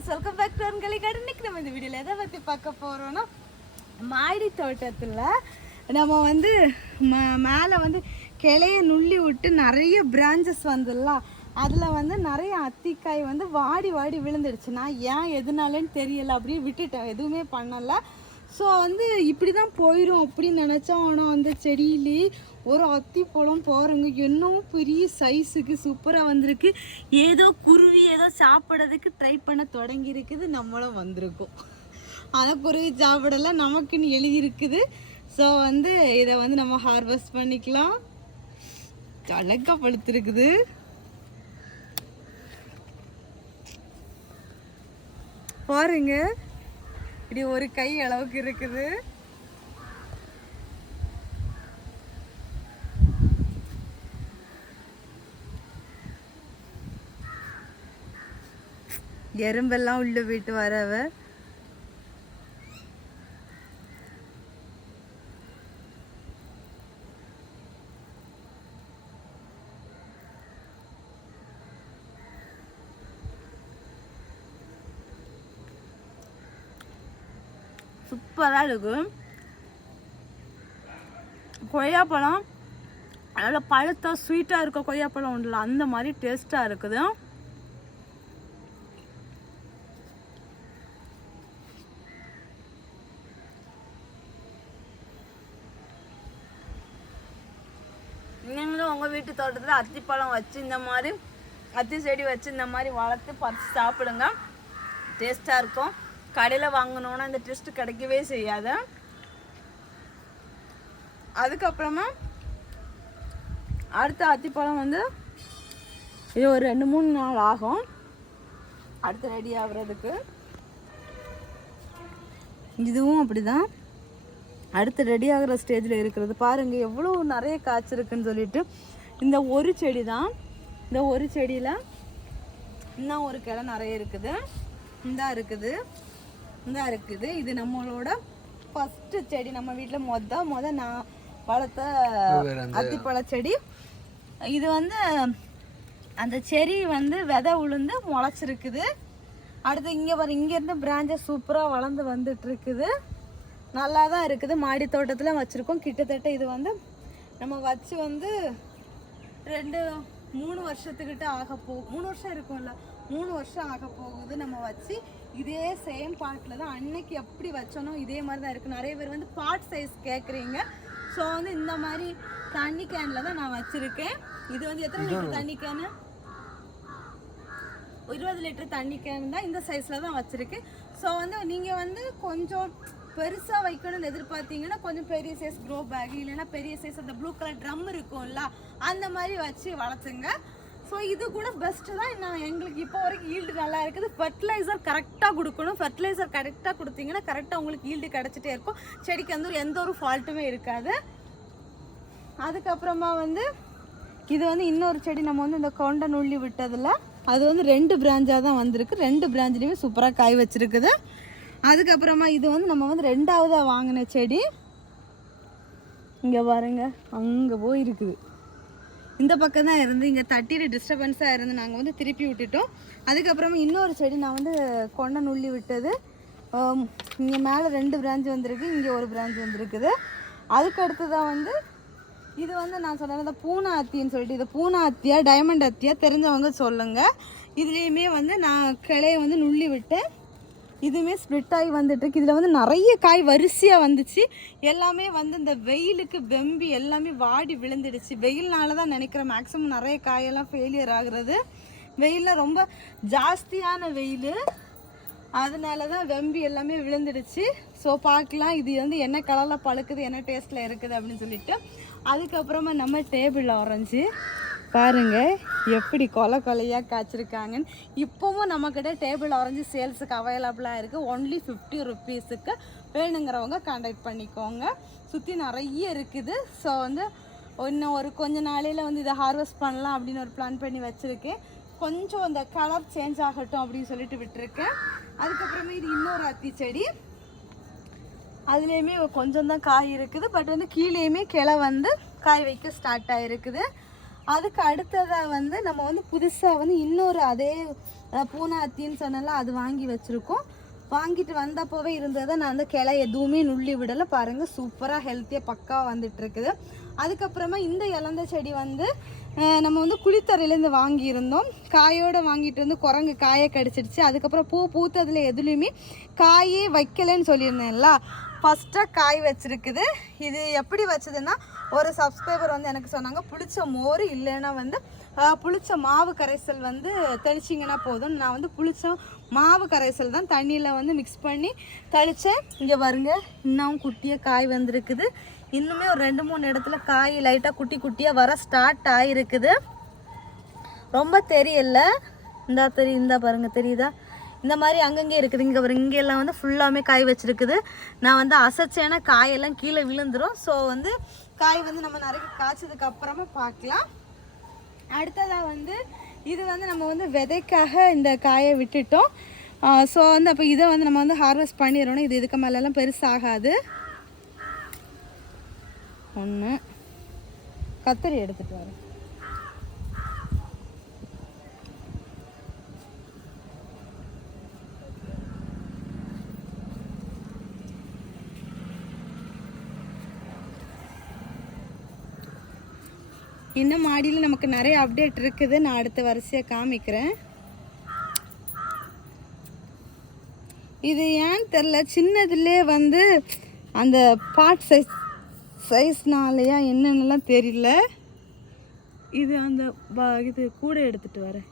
Viewers, welcome back to அன்கலி garden. இன்னைக்கு நம்ம இந்த வீடியோவில் எதை பற்றி பார்க்க போகிறோன்னா, மாடி தோட்டத்தில் நம்ம வந்து மேலே வந்து கிளையை நுள்ளி விட்டு நிறைய பிரான்ச்சஸ் வந்துடலாம். அதில் வந்து நிறைய அத்திக்காய் வந்து வாடி வாடி விழுந்துடுச்சு. நான் ஏன் எதுனாலன்னு தெரியலை, அப்படியே விட்டுட்டேன், எதுவுமே பண்ணலை. ஸோ வந்து இப்படி தான் போயிடும் அப்படின்னு நினச்சோம். ஆனால் அந்த செடியிலே ஒரு அத்தி பழம் பாருங்க, இன்னும் பெரிய சைஸுக்கு சூப்பராக வந்திருக்கு. ஏதோ குருவி ஏதோ சாப்பிட்றதுக்கு ட்ரை பண்ண தொடங்கி இருக்குது. நம்மளும் வந்திருக்கோம், ஆனால் குருவி சாப்பிடலை, நமக்குன்னு எழுதியிருக்குது. ஸோ வந்து இதை வந்து நம்ம ஹார்வெஸ்ட் பண்ணிக்கலாம். அழகா பழுத்திருக்குது. பாருங்க, இப்படி ஒரு கை அளவுக்கு இருக்குது. எறும்பெல்லாம் உள்ள போயிட்டு வரவ. சூப்பராக இருக்கும். கொய்யாப்பழம் நல்லா பழுத்தா ஸ்வீட்டாக இருக்க கொய்யாப்பழம் உண்டுல, அந்த மாதிரி டேஸ்ட்டாக இருக்குது. நீங்களும் உங்கள் வீட்டு தோட்டத்தில் அத்திப்பழம் வச்சு இந்த மாதிரி அத்தி செடி வச்சு இந்த மாதிரி வளர்த்து பறித்து சாப்பிடுங்க. டேஸ்ட்டாக இருக்கும். கடையில் வாங்கினோன்னா இந்த டேஸ்ட்டு கிடைக்கவே செய்யாது. அதுக்கப்புறமா அடுத்த அத்திப்பழம் வந்து இது ஒரு 2-3 நாள் ஆகும் அடுத்து ரெடி ஆகுறதுக்கு. இதுவும் அப்படிதான் அடுத்து ரெடி ஆகிற ஸ்டேஜில் இருக்கிறது. பாருங்கள் எவ்வளோ நிறைய காய்ச்சிருக்குன்னு சொல்லிட்டு. இந்த ஒரு செடி தான், இந்த ஒரு செடியில் இன்னும் ஒரு கிளை நிறைய இருக்குது. இந்தா இருக்குது. இது நம்மளோட ஃபஸ்ட்டு செடி. நம்ம வீட்டில் மொத நான் வளர்த்த அத்திப்பழ செடி. இது வந்து அந்த செடி வந்து விதை உளுந்து முளைச்சிருக்குது. அடுத்து இங்கேருந்து பிரான்ச்சஸ் சூப்பராக வளர்ந்து வந்துட்டு இருக்குது. நல்லா தான் இருக்குது. மாடி தோட்டத்தில் வச்சுருக்கோம். கிட்டத்தட்ட இது வந்து நம்ம வச்சு வந்து 2-3 வருஷத்துக்கிட்ட ஆக போகும். 3 வருஷம் இருக்கும்ல, 3 வருஷம் ஆக போகுது நம்ம வச்சு. இதே சேம் பாட்டில் தான் அன்னைக்கு எப்படி வச்சோனோ இதே மாதிரி தான் இருக்குது. நிறைய பேர் வந்து பாட் சைஸ் கேட்குறீங்க. ஸோ வந்து இந்த மாதிரி தண்ணி கேனில் தான் நான் வச்சுருக்கேன். இது வந்து எத்தனை லிட்டர் தண்ணி கேனு? 20 லிட்டர் தண்ணி கேன் தான். இந்த சைஸில் தான் வச்சுருக்கேன். ஸோ வந்து நீங்கள் வந்து கொஞ்சம் பெருசாக வைக்கணும்னு எதிர்பார்த்தீங்கன்னா கொஞ்சம் பெரிய சைஸ் க்ரோ பேக், இல்லைன்னா பெரிய சைஸ் அந்த ப்ளூ கலர் ட்ரம் இருக்கும்ல, அந்த மாதிரி வச்சு வளர்த்துங்க. ஸோ இது கூட பெஸ்ட்டு தான். நான் எங்களுக்கு இப்போ வரைக்கும் ஈல்டு நல்லா இருக்குது. ஃபர்டிலைசர் கரெக்டாக கொடுக்கணும். ஃபர்டிலைசர் கரெக்டாக கொடுத்தீங்கன்னா கரெக்டாக உங்களுக்கு ஈல்டு கிடச்சிட்டே இருக்கும். செடிக்கு வந்து எந்த ஒரு ஃபால்ட்டுமே இருக்காது. அதுக்கப்புறமா வந்து இது வந்து இன்னொரு செடி நம்ம வந்து இந்த கொண்டை நுள்ளி விட்டதில் அது வந்து 2 பிரான்ச்சாக தான் வந்திருக்கு. 2 பிரான்ச்லேயுமே சூப்பராக காய் வச்சுருக்குது. அதுக்கப்புறமா இது வந்து நம்ம வந்து 2ஆவதாக வாங்கின செடி. இங்கே பாருங்க, அங்கே போயிருக்குது. இந்த பக்கம் தான் இருந்து இங்கே தட்டிட்டு டிஸ்டர்பன்ஸாக இருந்து நாங்கள் வந்து திருப்பி விட்டுட்டோம். அதுக்கப்புறமா இன்னொரு செடி நான் வந்து கொண்டை நுள்ளி விட்டது. இங்கே மேலே 2 பிரான்ச் வந்திருக்கு, இங்கே ஒரு பிரான்ச் வந்திருக்குது. அதுக்கு அடுத்ததான் வந்து இது வந்து நான் சொன்னேன் இந்த பூனா அத்தின்னு சொல்லிட்டு. இது பூனா அத்தியா டைமண்ட் அத்தியா தெரிஞ்சவங்க சொல்லுங்கள். இதுலேயுமே வந்து நான் கிளையை வந்து நுள்ளி விட்டேன். இதுவுமே ஸ்ப்ளிட் ஆகி வந்துட்டுருக்கு. இதில் வந்து நிறைய காய் வரிசையாக வந்துச்சு. எல்லாமே வந்து இந்த வெயிலுக்கு வெம்பி எல்லாமே வாடி விழுந்துடுச்சு. வெயில்னால தான் நினைக்கிறேன் மேக்ஸிமம் நிறைய காயெல்லாம் ஃபெயிலியர் ஆகுறது. வெயிலில் ரொம்ப ஜாஸ்தியான வெயில், அதனால தான் வெம்பி எல்லாமே விழுந்துடுச்சு. ஸோ பார்க்கலாம் இது வந்து என்ன கலரில் பழுக்குது, என்ன டேஸ்ட்டில் இருக்குது அப்படின்னு சொல்லிட்டு. அதுக்கப்புறமா நம்ம டேபிள் ஆரஞ்சு பாருங்கள் எப்படி கொலையாக காய்ச்சிருக்காங்கன்னு. இப்போவும் நம்மக்கிட்ட டேபிள் ஆரஞ்சு சேல்ஸுக்கு அவைலபிளாக இருக்குது. ஒன்லி 50 ருப்பீஸுக்கு. வேணுங்கிறவங்க கான்டாக்ட் பண்ணிக்கோங்க. சுற்றி நிறைய இருக்குது. ஸோ வந்து இன்னும் ஒரு கொஞ்ச நாளையில் வந்து இதை ஹார்வெஸ்ட் பண்ணலாம் அப்படின்னு ஒரு பிளான் பண்ணி வச்சுருக்கேன். கொஞ்சம் அந்த கலர் சேஞ்ச் ஆகட்டும் அப்படின்னு சொல்லிட்டு விட்டுருக்கேன். அதுக்கப்புறமே இது இன்னொரு அத்தி செடி. அதுலேயுமே கொஞ்சம் தான் காய் இருக்குது. பட் வந்து கீழேயுமே கிளை வந்து காய் வைக்க ஸ்டார்ட் ஆகிருக்குது. அதுக்கு அடுத்ததாக வந்து நம்ம வந்து புதுசாக வந்து இன்னொரு அதே பூனை அத்தின்னு சொன்னால அது வாங்கி வச்சுருக்கோம். வாங்கிட்டு வந்தப்போவே இருந்ததை நான் வந்து கிளை எதுவுமே நுள்ளி விடலை. பாருங்கள் சூப்பராக ஹெல்த்தியாக பக்காவாக வந்துட்டு இருக்குது. அதுக்கப்புறமா இந்த இலந்த செடி வந்து நம்ம வந்து குளித்தறையிலேருந்து வாங்கியிருந்தோம். காயோடு வாங்கிட்டு வந்து குரங்கு காயை கடிச்சிடுச்சு. அதுக்கப்புறம் பூ பூத்ததில் எதுலேயுமே காயே வைக்கலைன்னு சொல்லியிருந்தேன்ல, ஃபஸ்ட்டாக காய் வச்சுருக்குது. இது எப்படி வச்சதுன்னா, ஒரு சப்ஸ்கிரைபர் வந்து எனக்கு சொன்னாங்க புளிச்ச மோர் இல்லைன்னா வந்து புளிச்ச மாவு கரைசல் வந்து தெளிச்சிங்கன்னா போதும். நான் வந்து புளிச்ச மாவு கரைசல் தான் தண்ணியில் வந்து மிக்ஸ் பண்ணி தெளித்தேன். இங்கே பாருங்க இன்னும் குட்டியாக காய் வந்திருக்குது. இன்னுமே ஒரு 2-3 இடத்துல காய் லைட்டாக குட்டி குட்டியாக வர ஸ்டார்ட் ஆகிருக்குது. ரொம்ப தெரியல, இந்த பாருங்கள் தெரியுதா, இந்த மாதிரி அங்கங்கே இருக்குது. இங்கே பாருங்க இங்கெல்லாம் வந்து ஃபுல்லாமே காய் வச்சுருக்குது. நான் வந்து அசைச்சேன்னா காயெல்லாம் கீழே விழுந்துடும். ஸோ வந்து காய் வந்து நம்ம நிறைய காய்ச்சதுக்கு அப்புறமா பார்க்கலாம். அடுத்ததாக வந்து இது வந்து நம்ம வந்து விதைக்காக இந்த காயை விட்டுட்டோம். ஸோ வந்து அப்போ இதை வந்து நம்ம வந்து ஹார்வெஸ்ட் பண்ணிடணும். இது இதுக்கு மேலெல்லாம் பெருசாகாது. ஒன்று கத்தரி எடுத்துகிட்டு வரேன். இன்னும் மாடியில் நமக்கு நிறைய அப்டேட் இருக்குது. நான் அடுத்த வரிசையாக காமிக்கிறேன். இது ஏன்னு தெரில, சின்னதுலே வந்து அந்த பாட் சைஸ்னாலையா என்னென்னலாம் தெரியல. இது அந்த இது கூட எடுத்துகிட்டு வரேன்.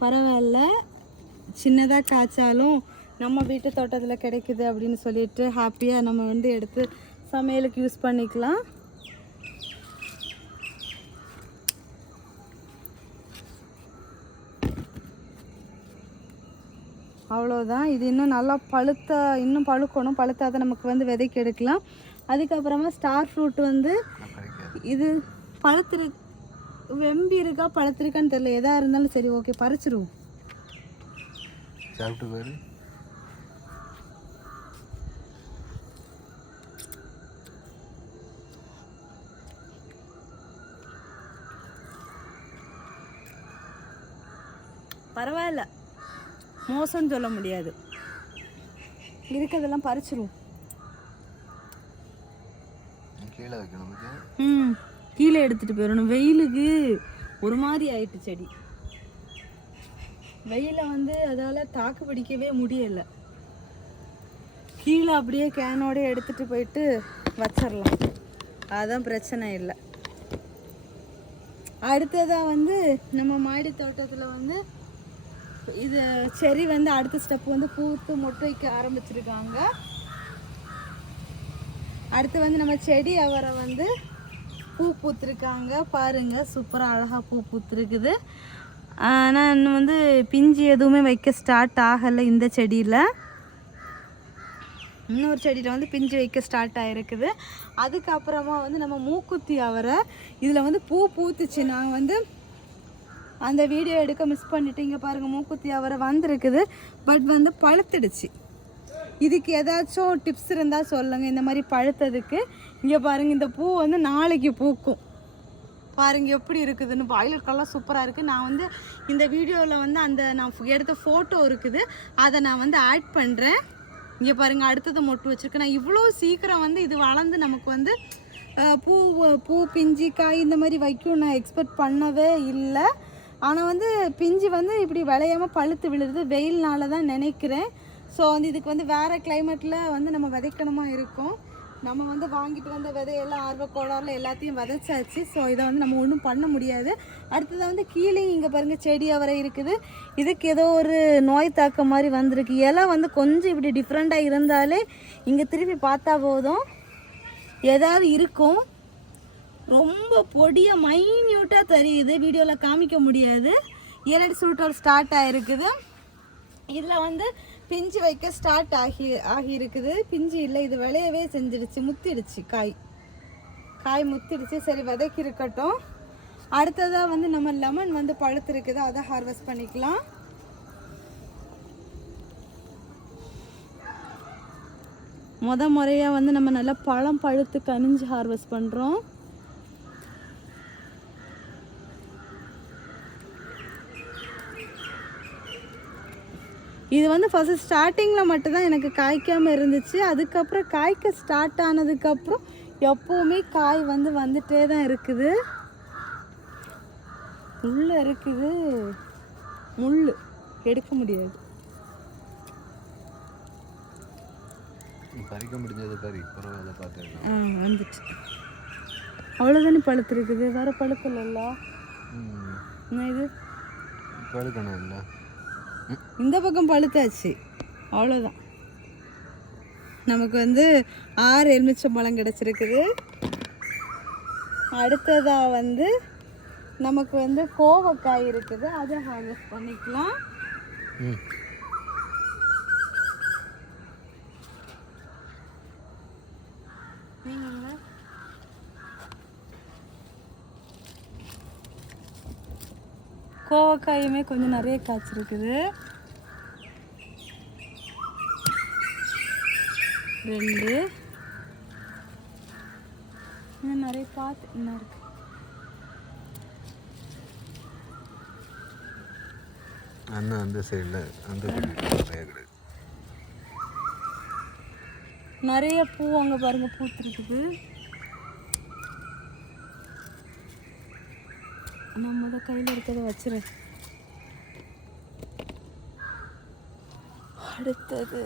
பரவாயில்ல, சின்னதாக காய்ச்சாலும் நம்ம வீட்டு தோட்டத்தில் கிடைக்குது அப்படின்னு சொல்லிட்டு ஹாப்பியாக நம்ம வந்து எடுத்து சமையலுக்கு யூஸ் பண்ணிக்கலாம். அவ்வளோதான். இது இன்னும் நல்லா இன்னும் பழுக்கணும். பழுத்தா தான் நமக்கு வந்து விதைக்கு எடுக்கலாம். அதுக்கப்புறமா ஸ்டார் ஃப்ரூட் வந்து இது வெம்பி இருக்கா பழுத்திருக்கான்னு தெரியல. எதாக இருந்தாலும் சரி ஓகே பறிச்சிருவோம். பரவாயில்ல, மோசம் சொல்ல முடியாது. இருக்கிறதெல்லாம் பறிச்சிருவோம். கீழே எடுத்துட்டு போயிடணும். வெயிலுக்கு ஒரு மாதிரி ஆயிட்டு செடி. வெயில வந்து அதால தாக்கு பிடிக்கவே முடியல. கீழே அப்படியே கேனோட எடுத்துட்டு போயிட்டு வச்சிடலாம், அதான் பிரச்சனை இல்லை. அடுத்ததாக வந்து நம்ம மாடி தோட்டத்தில் வந்து இது செடி வந்து அடுத்த ஸ்டெப் வந்து பூத்து மொட்டை வைக்க ஆரம்பிச்சிருக்காங்க. அடுத்து வந்து நம்ம செடி அவரை வந்து பூ பூத்துருக்காங்க. பாருங்கள் சூப்பராக அழகாக பூ பூத்துருக்குது. ஆனால் இன்னும் வந்து பிஞ்சு எதுவுமே வைக்க ஸ்டார்ட் ஆகலை. இந்த செடியில் இன்னொரு செடியில் வந்து பிஞ்சு வைக்க ஸ்டார்ட் ஆகிருக்குது. அதுக்கப்புறமா வந்து நம்ம மூக்குத்தி அவரை இதில் வந்து பூ பூத்துச்சு. நாங்கள் வந்து அந்த வீடியோ எடுக்க மிஸ் பண்ணிவிட்டு இங்கே பாருங்கள் மூக்குத்தி அவரை வந்திருக்குது. பட் வந்து பழுத்துடுச்சு. இதுக்கு ஏதாச்சும் டிப்ஸ் இருந்தால் சொல்லுங்கள் இந்த மாதிரி பழுத்ததுக்கு. இங்கே பாருங்கள் இந்த பூ வந்து நாளைக்கு பூக்கும். பாருங்கள் எப்படி இருக்குதுன்னு. வயலட் கலர் சூப்பராக இருக்குது. நான் வந்து இந்த வீடியோவில் வந்து அந்த நான் எடுத்த ஃபோட்டோ இருக்குது, அதை நான் வந்து ஆட் பண்ணுறேன். இங்கே பாருங்கள் அடுத்தது மொட்டு வச்சுருக்கேன். நான் இவ்வளோ சீக்கிரம் வந்து இது வளர்ந்து நமக்கு வந்து பூ பிஞ்சு காய் இந்த மாதிரி வைக்கும் நான் எக்ஸ்பெக்ட் பண்ணவே இல்லை. ஆனால் வந்து பிஞ்சு வந்து இப்படி விளையாமல் பழுத்து விழுது வெயில்னால தான் நினைக்கிறேன். ஸோ வந்து இதுக்கு வந்து வேறு கிளைமேட்டில் வந்து நம்ம விதைக்கணுமா இருக்கும். நம்ம வந்து வாங்கிட்டு வந்த விதையெல்லாம் ஆர்வக்கோளாறில் எல்லாத்தையும் விதைச்சாச்சு. ஸோ இதை வந்து நம்ம ஒன்றும் பண்ண முடியாது. அடுத்ததாக வந்து கீழே இங்கே பாருங்கள் செடி அவரை இருக்குது. இதுக்கு ஏதோ ஒரு நோய் தாக்கம் மாதிரி வந்திருக்கு. இலை வந்து கொஞ்சம் இப்படி டிஃப்ரெண்ட்டாக இருந்தாலே இங்கே திருப்பி பார்த்தா போதும் ஏதாவது இருக்கும். ரொம்ப பொடியாக மைன்யூட்டாக தெரியுது, வீடியோவில் காமிக்க முடியாது. இலடி சுருட்டல் ஸ்டார்ட் ஆகிருக்குது. இதில் வந்து பிஞ்சு வைக்க ஸ்டார்ட் ஆகியிருக்குது. பிஞ்சு இல்லை, இது விளையவே செஞ்சிடுச்சு, முத்திடுச்சு. காய் முத்திடுச்சு. சரி விதைக்கு இருக்கட்டும். அடுத்ததாக வந்து நம்ம லெமன் வந்து பழுத்திருக்குது, அதை ஹார்வெஸ்ட் பண்ணிக்கலாம். முறையாக வந்து நம்ம நல்லா பழம் பழுத்து கனிஞ்சு ஹார்வெஸ்ட் பண்ணுறோம். இது வந்து ஃபஸ்ட்டு ஸ்டார்டிங்கில் மட்டும்தான் எனக்கு காய்க்காமல் இருந்துச்சு. அதுக்கப்புறம் காய்க்க ஸ்டார்ட் ஆனதுக்கப்புறம் எப்போவுமே காய் வந்து வந்துட்டே தான் இருக்குது. உள்ளே இருக்குது முள், எடுக்க முடியாது. பறிக்க முடிஞ்சது பாரு, பரவாயில்ல பார்த்துக்கலாம். வந்துச்சு, அவ்வளோதானே பழுத்து இருக்குது, வேறு பழுக்கல. என்ன இது பழுக்கணும் இல்லை, இந்த பக்கம் பழுத்தாச்சு, அவ்வளோதான். நமக்கு வந்து 6 எலுமிச்சம்பழம் கிடச்சிருக்குது. அடுத்ததாக வந்து நமக்கு வந்து கோவக்காய் இருக்குது, அதை ஹார்வெஸ்ட் பண்ணிக்கலாம். கோவக்காயுமே கொஞ்சம் நிறைய காய்ச்சிருக்குது. 2 இன்னும் நிறைய பார்த்து இன்னும் இருக்கு. அண்ணா அந்த சைடில் அந்த நிறைய பூ அங்கே பாருங்க பூத்துருக்குது. நம்ம கையில் இருக்கிறத வச்சிரு. அடுத்தது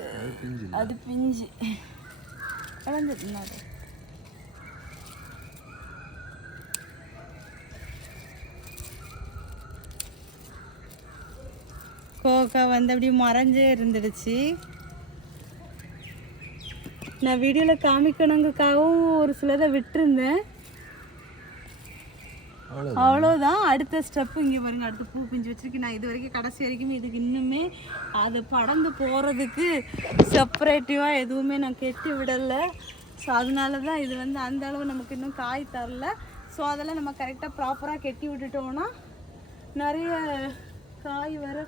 அது பிஞ்சு கலந்துட்டு கோக்கா வந்து அப்படியே மறைஞ்சே இருந்துடுச்சு. நான் வீடியோவில் காமிக்கணுங்கக்காகவும் ஒரு சிலரை விட்டுருந்தேன். அவ்வளோதான். அடுத்த ஸ்டெப்பு இங்கே பாருங்க, அடுத்த பூ பிஞ்சு வச்சுருக்கு. நான் இது வரைக்கும் கடைசி வரைக்கும் இதுக்கு இன்னுமே அது படர்ந்து போகிறதுக்கு செப்பரேட்டிவாக எதுவுமே நான் கெட்டி விடலை. ஸோ அதனால தான் இது வந்து அந்த அளவு நமக்கு இன்னும் காய் தரல. ஸோ அதெல்லாம் நம்ம கரெக்டாக ப்ராப்பராக கெட்டி விட்டுட்டோம்னா நிறைய காய் வர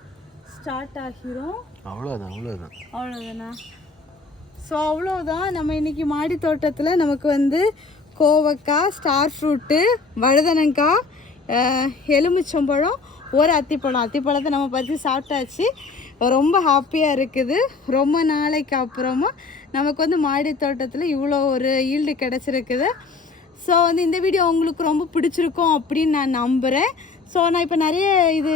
ஸ்டார்ட் ஆகிரும். அவ்வளோதானா? ஸோ அவ்வளோதான். நம்ம இன்றைக்கி மாடி தோட்டத்தில் நமக்கு வந்து கோவக்காய், ஸ்டார் ஃப்ரூட்டு, வழுதனங்காய், எலுமிச்சம்பழம், ஒரு அத்திப்பழத்தை நம்ம பறித்து சாப்பிட்டாச்சு. ரொம்ப ஹாப்பியாக இருக்குது. ரொம்ப நாளைக்கு அப்புறமா நமக்கு வந்து மாடி தோட்டத்தில் இவ்வளோ ஒரு ஈல்டு கிடச்சிருக்குது. ஸோ வந்து இந்த வீடியோ உங்களுக்கு ரொம்ப பிடிச்சிருக்கும் அப்படின்னு நான் நம்புகிறேன். ஸோ நான் இப்போ நிறைய இது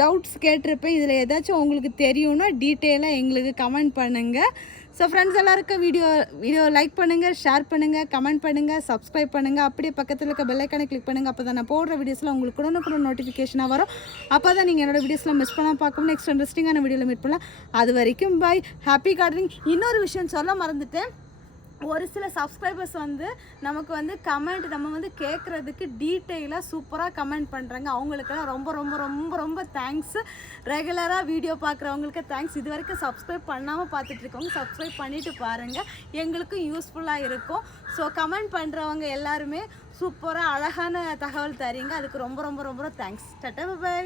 டவுட்ஸ் கேட்டிருப்பேன். இதில் ஏதாச்சும் உங்களுக்கு தெரியும்னா டீட்டெயிலாக எங்களுக்கு கமெண்ட் பண்ணுங்கள். ஸோ ஃப்ரெண்ட்ஸ் எல்லாருக்கும் வீடியோ லைக் பண்ணுங்கள், ஷேர் பண்ணுங்கள், கமெண்ட் பண்ணுங்கள், சப்ஸ்கிரைப் பண்ணுங்கள். அப்படியே பக்கத்தில் இருக்க பெல் ஐக்கானை கிளிக் பண்ணுங்கள். அப்போ தான் நான் போடுற வீடியோஸில் உங்களுக்கு கூட நோட்டிஃபிகேஷனாக வரும். அப்போ தான் நீங்கள் என்னோடய வீடியோஸில் மிஸ் பண்ணால் பார்க்கணும். நெக்ஸ்ட் இன்ட்ரெஸ்டிங்கான வீடியோவில் மீட் பண்ணலாம். அது வரைக்கும் பாய், ஹாப்பி கார்டனிங். இன்னொரு விஷயம் சொல்ல மறந்துட்டேன். ஒரு சில சப்ஸ்கிரைபர்ஸ் வந்து நமக்கு வந்து கமெண்ட் நம்ம வந்து கேட்குறதுக்கு டீட்டெயிலாக சூப்பராக கமெண்ட் பண்ணுறாங்க. அவங்களுக்கெல்லாம் ரொம்ப ரொம்ப ரொம்ப ரொம்ப தேங்க்ஸ். ரெகுலராக வீடியோ பார்க்குறவங்களுக்கு தேங்க்ஸ். இது வரைக்கும் சப்ஸ்கிரைப் பண்ணாமல் பார்த்துட்ருக்கவங்க சப்ஸ்கிரைப் பண்ணிவிட்டு பாருங்கள், எங்களுக்கும் யூஸ்ஃபுல்லாக இருக்கும். ஸோ கமெண்ட் பண்ணுறவங்க எல்லாருமே சூப்பராக அழகான தகவல் தரீங்க. அதுக்கு ரொம்ப ரொம்ப ரொம்ப தேங்க்ஸ். டாடா, பை.